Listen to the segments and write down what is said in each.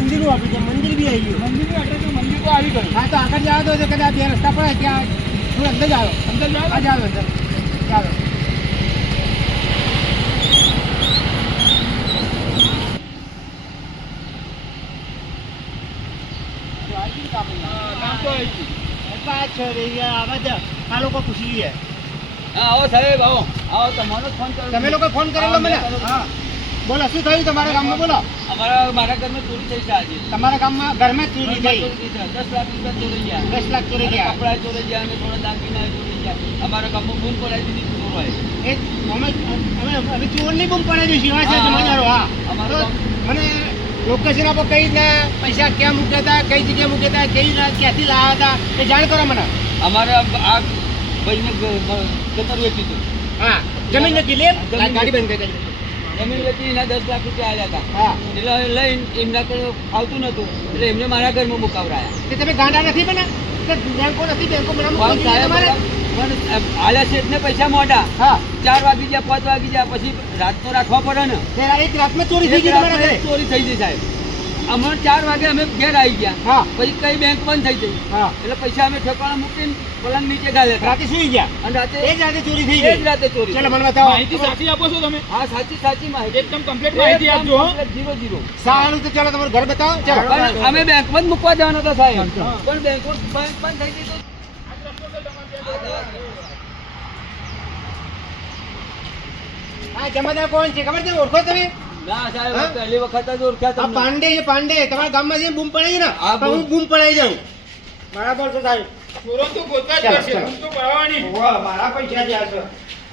મંદિરનું આપ્યું છે, મંદિર બી આવી ગયું. મંદિરનું એડ્રેસ મંદિર તો આવી ગયું. હા તો આગળ જાવ તો કદાચ બે રસ્તા પડે ત્યાં થોડું અંદર જાઓ. અંદર જાઓ. હા જાઓ અંદર ચાલો. કામ તો આવી ગયું. આ લોકો પૂછી લઈએ. હા આવો સાહેબ આવો આવો તમારો ફોન કરો. તમે લોકો ફોન કરેલો મને? હા બોલો શું થયું તમારા ગામમાં? બોલો. મારા ઘરમાં ચોરી થઈ છે આજે. તમારા ગામમાં ઘરમાં જ ચોરી થઈ? 10 લાખ રૂપિયા ચોરી ગયા. 10 લાખ ચોરી ગયા. કપડા ચોરી ગયા અને થોડા દાગીના ચોરી ગયા. અમારા ગામમાં બૂમ પડાવી દીધી ચોરવાએ. એ અમે ચોરની બૂમ પડાવી દીધી છે જમાદારો. હા તો મને લોકેશન આપો, કઈ રીતના પૈસા ક્યાં મૂક્યા હતા, કઈ જગ્યાએ મૂક્યા હતા, કઈ ક્યાંથી લાવ્યા હતા એ જાણ કરો મને. અમારે આ ભાઈને ખેતર વેચી હતું. હા જમીન નથી લે ગાડી બંધ કરી. જમીન વેચી એના 10 લાખ રૂપિયા આવ્યા હતા. હા એટલે લઈને એમના કોઈ આવતું નતું એટલે એમને મારા ઘરમાં મુકાવરાયા. તે તમે ગાંડા નથી બને? બેંકો નથી, બેંકો બનાવવા પણ સાહેબ પણ આલ્યા શેઠને પૈસા મોટા. હા 4 વાગી ગયા 5 વાગી ગયા પછી રાત તો રાખવા પડે ને. એક રાતમાં ચોરી થઈ ગઈ તમારા ઘરે? ચોરી થઈ ગઈ સાહેબ. હમણાં 4 વાગે અમે ઘેર આવી ગયા. હા પછી કઈ બેંક બંધ થઈ ગઈ. હા એટલે પૈસા અમે ઠેકાણા મૂકીને પલંગ નીચે ગાળ્યા. રાતે સુઈ ગયા અને રાતે એ જ રાતે ચોરી થઈ એ ગઈ? જ રાતે ચોરી. ચલો મને બતાવો. માહિતી સાચી આપો છો તમે? હા સાચી માહિતી. એકદમ કમ્પ્લીટ માહિતી આપજો હો. 0 સારું તો ચલો તમારું ઘર બતાવો. ચલો પણ અમે બેંકમાં જ મૂકવા જવાના હતા સાહેબ. પણ બેંક બંધ થઈ ગઈ તો હા જમાદાર કોણ છે ખબર છે? ઓળખો તમે? ના સાહેબ હા? પહેલી વખત જ ઓળખ્યા આ તમને. પાંડે છે, પાંડે. તમારા ગામમાં જઈને બૂમ પડાવી ને હા, તો હું બૂમ પડાવી જાઉં. બરાબર છે સાહેબ. ચોરો તો ગોતવા જ ચાલો, પડશે. ચાલો. હું તો પડવાની. મારા પૈસા જ્યાં છે.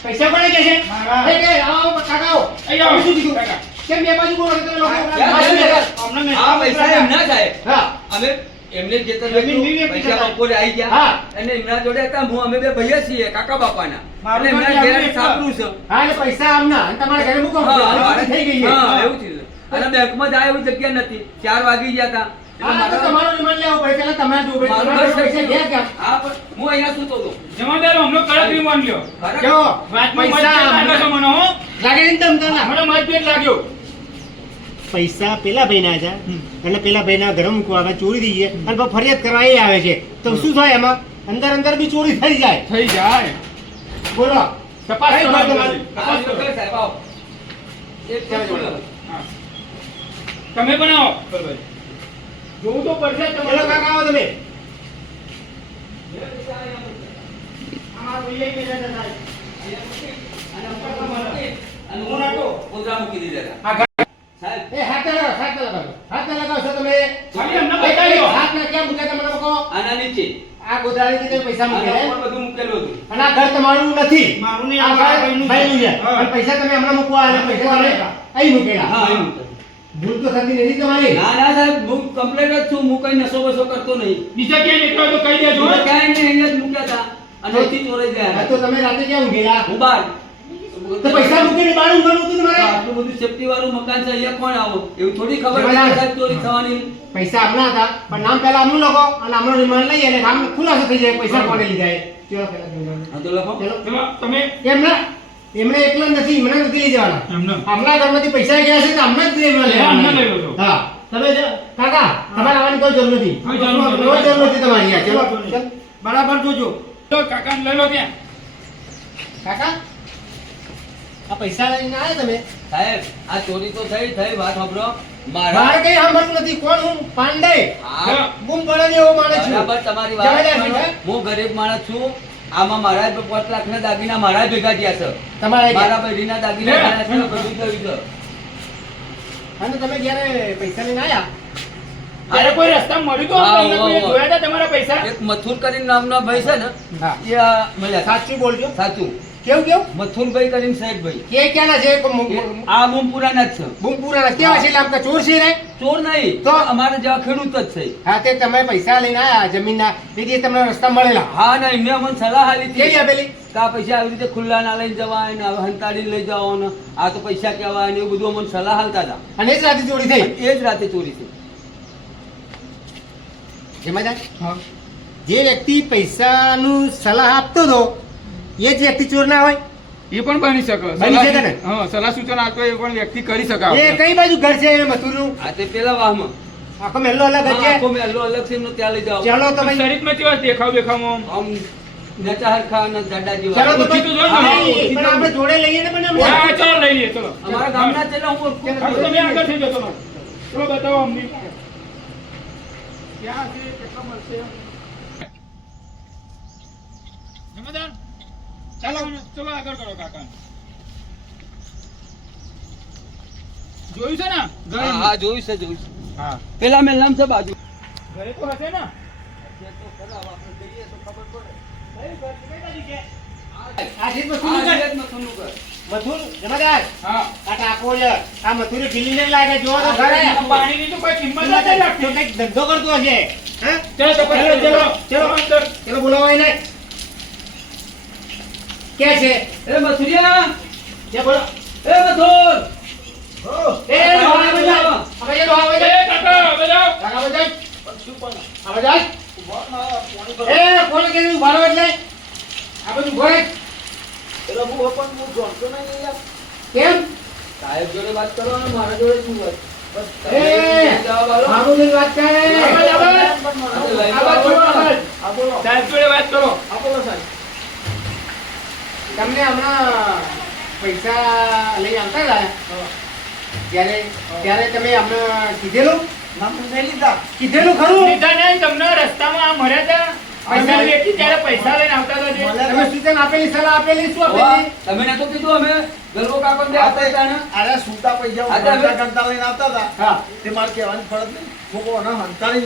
પૈસા કોને કે છે? મારા. એ કે આવો કાકા આવો. અહીં આવો. શું કીધું? કાકા. કેમ બે બાજુ બોલો છો તમે લોકો? અમને આ પૈસા એમના સાહેબ. હા અમે એમને ખેતર જમીન નહીં વેચી પૈસા શકાય. બપોરે આવી ગયા. હા. અને એમના જોડે હતા હું અમે બે ભાઈઓ છીએ કાકા બાપાના. મારું અને એમના પણ ઘેર આપણે સાપરું છે. હા એટલે પૈસા આમના અને તમારા ઘરે મૂકો. હા, ચોરી થઈ ગઈ છે. હા, એવું થયું. અને બેંકમાં જાય એવી જગ્યા નથી. 4 વાગી ગયા હતા. એટલે હા તો મારા- તમારો રિમાન્ડ લેવો પડે. પેલા તમારે જોવું પડે. મારું તમારા ઘર પૈસા ગયા ક્યાં? હા, પણ હું અહીંયા સૂતો હતો. જમાદારો અમને કડક રિમાન્ડ લ્યો. ખરેખર. જો વાતમાં પૈસા મતભેદ લાગે છે મને હો. લાગે ને તમ તને? મને મતભેદ લાગ્યો. પૈસા પેલા ભાઈના છે અને પેલા ભાઈના ઘરે મૂકવા આવે, ચોરી થઈ જાય અને પછી ફરિયાદ કરવા એ આવે છે તો શું થાય એમાં? અંદર બી ચોરી થઈ જાય. થઈ જાય. બોલો તપાસ કઈ કરો વાત તમારી. તમારી? હા, તપાસ કરો. ડોક્ટર સાહેબ, આવો. એક ચાલો, વસ્તુ ચાલો. લો. હા. તમે પણ આવો. જોવું તો પડશે જ બોલો તમારે. કાકા આવો તમે. અને હું નાખો, પોદરા મૂકી દીધા હતા. સાહેબ, એ હાથ લગાવો, હાથ લગાવો. હાથ લગાવશો તમે. ખાલી અમને બતાવી દો. હાથ ના ક્યાં મૂક્યા તમે લોકો? આના નીચે આ ગોદાળીથી તમે પૈસા આના મૂક્યા ઉપર બધું મૂકેલું હતું. અને આ ઘર તમારું નથી. મારું નહીં, આ આ ઘર ભાઈનું છે. ભાઈનું છે. હા. અને પૈસા તમે હમણાં મૂકવા અને પૈસા તમે અહીં મૂકેલા. હા, એવું હતું. ભૂલ તો થતી નથી તમારી. ના ના સાહેબ, હું કમ્પ્લેટ જ છું. હું કઈ નશો બસો કરતો નહીં. બીજા ક્યાંય નીકળો તો કહી દેજો હો. હું ક્યાંય નહીં, અહીંયા જ મૂક્યા હતા. અને અહીંથી ચોરાઈ ગયા હા, હતા. તો તમે રાતે ક્યાં ઊંઘેલા? હું બહાર. તો પૈસા મૂકીને બહાર ઊંઘવાનું હતું તમારે? આટલું બધું સેફટી વાળું મકાન છે, અહીંયા કોણ આવો? એવું થોડી ખબર છે જમાદાર. કે સાહેબ ચોરી થવાની. પૈસા આપના હતા પણ નામ પહેલા આમનું લખો અને આમનો રિમાન્ડ લઈ અને નામ ખુલાસો થઈ જાય પૈસા કોને લીધા એ. ચલો પહેલા રિમાન્ડ. હા, તો લખો. ચલો તમે એમને એકલા નથી, મને નથી લઈ જવાના. એમને. આમના ઘરમાંથી પૈસા ગયા છે તો આમને જ લેવાના. હા, આમને લઈ લો છો. હા તમે કાકા તમારે આવવાની કોઈ જરૂર નથી. કોઈ જરૂર નથી. કોઈ જરૂર નથી તમારી. હા, ચલો ચલો. બરાબર જોજો. તો કાકાને લઈ લો ત્યાં. કાકા આ પૈસા લઈને આવ્યા તમે? સાહેબ, આ ચોરી તો થઈ વાત સાંભળો. મારે મારા કઈ સાંભળવું નથી. કોણ હું? પાંડે. હા, બૂમ પડે એવો માણસ છું. બરાબર તમારી જમાદાર વાત. છે. હું ગરીબ માણસ છું. આમાં મારા 5 લાખના દાગીના મારા ભેગા થયા છે. તમારે મારા બૈરીના દાગીના થયા છે, બધું થયું છે. અને તમે જ્યારે પૈસા લઈને આવ્યા ત્યારે કોઈ રસ્તા મળ્યું તો હા, તમને કોઈએ હા. જોયા હતા તમારા પૈસા? એક મથુર કરીને નામનો ભાઈ છે ને, હા. એ આ મળ્યા હતા. સાચું બોલજો. સાચું. કેવું મથુરભાઈ કરીને સાહેબભાઈ. કે ક્યાંના છે? આ મુમપુરાના જ છે. બૂમપુરાના કેવા છે? એટલે આમ કે ચોર છે રે? ચોર નહીં તો? તો અમારા જેવા ખેડૂત જ છે. હા તે તમે પૈસા લઈને આયા જમીનના એ દિવસે તમને રસ્તા મળેલા હા ના, એમને અમને સલાહ આલી હતી કેવી આપેલી? કે આ પૈસા આવી રીતે ખુલ્લા ના લઈને જવાય ને આ હંતાડીને લઈ જવાના, આ તો પૈસા કહેવાય ને એવું બધું અમને સલાહ આલતા હતા. અને એ જ રાતે ચોરી થઈ. એ જ રાતે ચોરી થઈ. જમાદાર હા. જે વ્યક્તિ પૈસાનું સલાહ આપતો હતો એ જ વ્યક્તિ ચોર ના હોય? એ પણ બની શકે. બની શકે ને? હા, સલાહ સૂચન આપતો એ પણ વ્યક્તિ કરી શકે. એ કઈ બાજુ ઘર છે મથુરનું? આ તે પેલા વાહમાં આખો મહેલો અલગ જ છે આખો મહેલો અલગ છે એમનો ત્યાં લઈ જાઓ ચાલો તમે શરીરમાં કેવા દેખાવમાં આમ નેચા હરખા અને જાડા જેવા ચાલો તો ઓછી તો જોઈ લો. હા, પણ આપણે જોડે લઈએ ને પણ હા અમને. ચાલો લઈ લઈએ ચલો અમારા ગામના છે એટલે હું ઓળખું. હા, તો તમે આગળ થઈ જાઓ ચલો ચલો બતાવો અમને ક્યાં છે કેટલો મળશે જમાદાર ચાલો ચલો આગળ કરો કાકા જોયું છે ને હા હા જોયું છે જોયું છે હા પેલા મહેલામ છે બાજુ ઘરે તો હશે ને આ ચીજ મથુરનું ઘર. મથુર, જમાદાર, હા આ ટાંકો છે. આ મથુરી ખીલીને જ લાગે. જુઓ તો ખરા. પાણીની તો કોઈ કિંમત નથી તો રાખતી કંઈક ધંધો કરતો હશે. હા? ચાલો તો ચલો, ચલો, ચલો. અંદર ચલો, બોલાવો એને. ક્યાં છે? એ મથુરિયા ક્યાં બોલો? એ મથુર એ, ડોહા આવે છે. હવે એ ડોહા આવે છે. એ કાકા બજાવ કાકા આવે છે. આવે છે. એ, કોણ કે ઉભા રહો એટલે? આ બધું ઉભો રહે. કેમ? સાહેબ જોડે વાત કરો ને મારા જોડે શું વાત બસ એ, જવાબ આલો. મારું જોઈ વાત કરે. આવાજ, આવાજ. આ બાજુ આવાજ. સાહેબ જોડે વાત કરો તમને હમણાં પૈસા લઈ આવતા હતા ત્યારે તમે હમણાં કીધેલું ખરું લીધા નહીં તમને રસ્તામાં આ મળ્યા હતા પૈસા લેતી ત્યારે પૈસા લઈને આવતા હતા જે. તમે સૂચન આપેલી સલાહ આપેલી શું વાહ, આપેલી તમે નતો કીધું અમે ગરબો કાકો ને આપતા હતા ને હા કાંતારી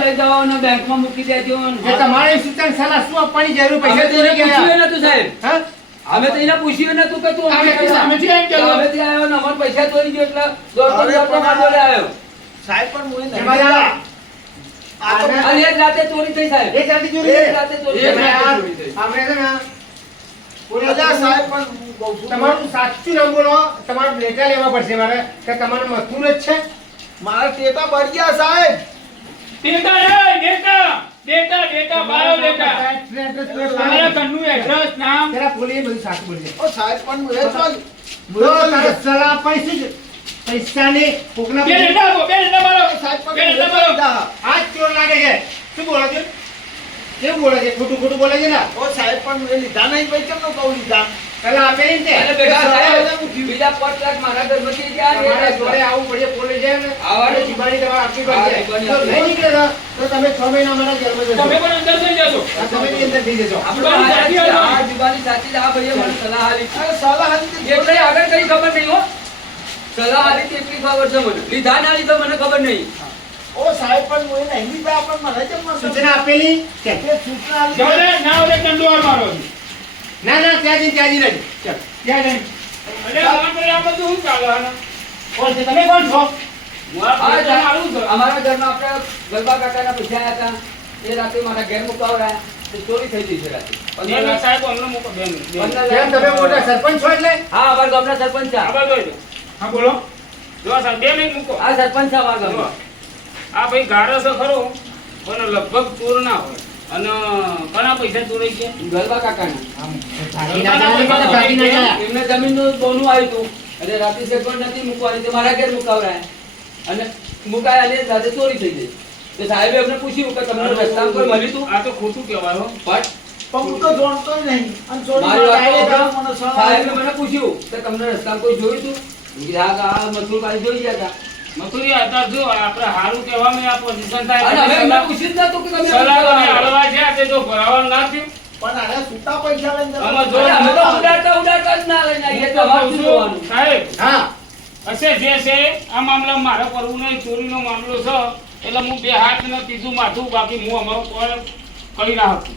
લઈ જાઓ ને બેંકમાં મૂકી દેજો ને. જે તમારે સૂચન સલાહ શું આપવાની જરૂર અમે પૈસા તો એને ચોરી પૂછ્યું ગયા નતું સાહેબ હા અમે તો એને પૂછ્યું નતું કે તું અમે તો સામેથી આવીને તો ચાલો. હવેથી આવ્યો ને અમારે પૈસા ચોરી ગયો એટલે દોડતો દોડતો મારા જોડે આવ્યો જમાદાર, અને એક રાતે ચોરી થઈ સાહેબ એ જાતિ ચોરી એક છે. રાતે ચોરી એક થઈ. જમાદાર, ચોરી થઈ. આપણે છે ને તમારું સાચું નામ બોલો તમારું ડેટા લેવા પડશે મારે કે તમારું મથુર જ છે મારા ટેટા બળ્યા સાહેબ ડેટા નહીં, data data data bio data તમારા ઘરનું એડ્રેસ નામ જરા બોલીએ બધું સાચું બોલીએ ઓ સાહેબ પણ હું એ જ બોલું. બોલો તારે સલાહ આપવાની શું છે? પૈસાની કોકના બે ડેટા આપો, બે ડેટા મારો સાહેબ પણ બે હું એ જ ડેટા મારો બોલતા. આ જ ચોર લાગે છે શું બોલે છે કેવું બોલે છે ખોટું ખોટું બોલે છે ને ઓ સાહેબ પણ હું એ લીધા નહીં ભાઈ કેમ નો કહું લીધા પેલા આપેલી ને અને તે ભેગા સાહેબ બીજા 5 લાખ મારા ઘરમાંથી ગયા ને તમારે એક જોડે લાખ. આવવું પડે પોલીસ છે ને આવવાનું. જીબાની તમારે આપવી હા, પડશે જીબાની જો આપવી. નહીં નીકળે તો તમે 6 મહિના અમારા ઘરમાં જશો તમે પણ અંદર થઈ જશો આ તમે બી અંદર થઈ જશો આપણો આ સાચી છે, આ જુબાની સાચી છે, આ ભાઈએ મને સલાહ આલી છે. અરે સલાહ હતી એટલે આગળ કઈ ખબર નહીં હો સલાહ આલી હતી એટલી ખબર છે મને લીધા ના લીધા મને ખબર નહીં ઓ સાહેબ પણ હું એ નહીં લીધા પણ મને કેમ ન સૂચના આપેલી કે એ સૂચના આપી. જવલે ના ઓલે દંડોર મારો ના ના ત્યાં જઈને ચાલ ત્યાં જઈને અરે આપણે આ બધું શું ચાલે આને? કોણ છે તમે કોણ છો હું આ આ બધું મારું છું. અમારા ઘરમાં આપણે ગરબા કાકાના પૈસા આયા હતા એ રાતે મારા ઘેર મુકાવરાયા તો ચોરી થઈ ગઈ છે રાતે 15 બેન લાખ. સાહેબ અમને મૂકો બેન 15 કેમ તમે મોટા સરપંચ છો એટલે હા અમારા ગામના સરપંચ છે આ બાજુ આવી જાઓ. હા બોલો જો સાહેબ 2 મિનિટ મૂકો આ સરપંચ છે અમારા જો, ગામમાં આ ભાઈ ગારો છે ખરો પણ લગભગ ચોર ના હોય અને ઘણા પૈસા ચોરાઈ છે ગરબા કાકાના ભાગી ના જાય એટલે ભાગી ના જાય એમને જમીનનું બોનું આવ્યું હતું અને રાતે સેકન્ડ નથી મૂકવાની તો મારા ઘેર મુકાવરાયા અને મુકાયા અને રાતે ચોરી થઈ ગઈ તો સાહેબે અમને પૂછ્યું કે તમને રસ્તામાં કોઈ મળ્યું હતું આ તો ખોટું કહેવાય હો. બટ પણ હું તો જાણતોય નહીં અને ચોરી મારી વાત માટે તો મને સલાહ સાહેબે આપી. મને પૂછ્યું કે તમને રસ્તામાં કોઈ જોયું હતું મેં કીધું, હા મથુર કાલે જોઈ ગયા હતા મથુરી અત્યારે જો આપણે હારું કહેવામાં આ પોઝિશન થાય અને હવે એમને સલાહ- પૂછ્યું જ નતું કે તમે સલાહ તમે હાલવા છે તે જો ભરાવાનું ના થયું પણ આને છૂટા પૈસા લઈને જતા. આમાં જો- અરે અમે તો ઉડાડતા ઉડાડતા જ ના લઈને આવીએ, તમારે શું જોવાનું? સાહેબ હા હશે જે છે આ મામલા મારે કરવું નહીં ચોરીનો મામલો છે એટલે હું બે હાથ ને ત્રીજું માથું બાકી હું અમારું કોઈ કરી ના શકું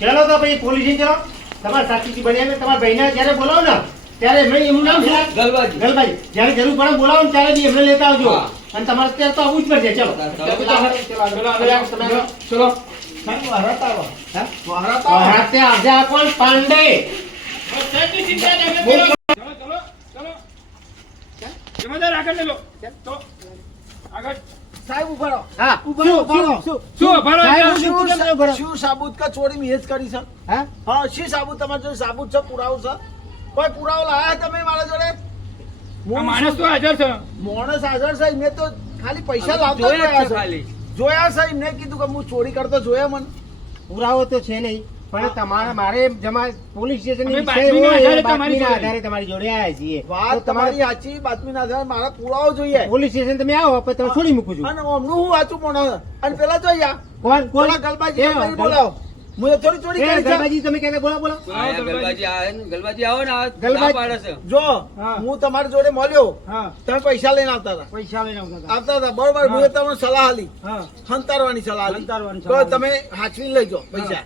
ચલો તો પછી પોલીસ ચલો તમારા સાથી બન્યા ને તમારા ભાઈને જ્યારે બોલાવો ને ત્યારે એમને એમનું નામ છે ગલબાજી. ગલભાઈ જ્યારે જરૂર પડે બોલાવો ને ત્યારે બી એમને લેતા આવજો હા. અને તમારે ત્યાં તો આવવું જ પડશે ચલો ચલો, ચલો, ચલો, તમે ચલો સાહેબ વહારાત આવો. હા? વહારાત આવો. હાથે આજે આ કોણ પાંડે સાહેબની ચિંતા નહીં, ચલો ચલો ચલો જમાદાર આગળ લે લો તો આગળ સાહેબ ઉભા રહો. હા ઉભા રહો, ઉભા રહો. શું ભરો સાહેબ, શું શું તમે ઉભા રહો? શું સાબુત કા ચોરી મેં જ કરી છે હા હા શી સાબુત તમારી જોડે સાબુત છે પુરાવો છે કોઈ પુરાવો લાયા તમે મારા જોડે આ માણસ તો હાજર છે. માણસ હાજર છે મેં તો ખાલી પૈસા લાવતો જોયા જ જોયા છે છે. ખાલી. જોયા છે એમને કીધું કે હું ચોરી કરતો જોયા મને પુરાવો તો છે નહીં પણ તમારે મારે જમા પોલીસ સ્ટેશન અમે બાતમીના આધારે તમારી જોડે. આધારે તમારી જોડે આવ્યા છીએ વાત તો તમારે તમારી સાચી બાતમીના આધારે મારા પુરાવો જોઈએ પોલીસ સ્ટેશન તમે આવો પછી તમે છોડી મૂકું છું અને હમણાં હું વાંચું પણ અને પેલા જોયા કોણ કોણ પેલા ગલબાજી એ, ભાઈ બોલાવો હું એ થોડી ચોરી એ, કરી છે ગલબાજી તમે કહેતા બોલો બોલો આયા ગલબાજી આવે ને, ગલબાજી આવો ને આ ગલબાજી. ના પાડે છે. જો હા. હું તમારી જોડે મળ્યો હા તમે પૈસા લઈને આવતા હતા પૈસા લઈને આવતા હતા. આવતા હતા બરોબર હું એ તમને સલાહ આલી હા હંતારવાની સલાહ આલી હંતારવાની તો સલાહ આલી. તમે હાચવી લઈ જાઓ પૈસા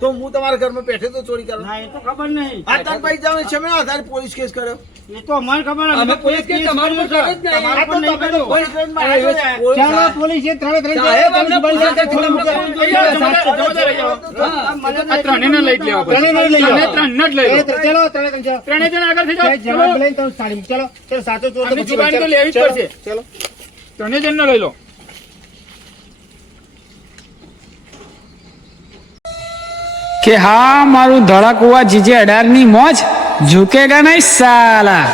તો હું તમારા ઘરમાં બેઠે તો ચોરી કરો ના એ તો ખબર નહીં આ તને પૈસા છે મેં આધારે પોલીસ કેસ કર્યો એ તો અમને ખબર અમે પોલીસ કેસ તમારું પર કરે જ નહીં. તમારું આ તો પણ નહીં તમે તો કર્યું. પોલીસ લઈને મારા જોડે આવ્યા. ચાલો પોલીસ એ ત્રણે ત્રણ સાહેબ, અમને તમે પોલીસ પોલીસ છોડી મૂકો. લઈ જાઓ, જમાદાર લઈ જાઓ. હા. આ ત્રણેયને લઈ જ લેવા પડશે. ત્રણેયને લઈ જાઓ. તમે ત્રણને જ લઈ લો. ચલો ત્રણે ત્રણ ચાલો ત્રણેય જણ આગળ થઈ જાઓ. જવાબ ચલો. લઈને તમે સાડી ચલો ચલો સાચો ચોર આની પછી જુબાની તો ચલો, લેવી જ ચલો, પડશે. ચલો ત્રણેય જણને લઈ લો. કે હા મારું ધડાકુआ जीजे 18 ની મોજ ઝુકેગા નહીં સાલા.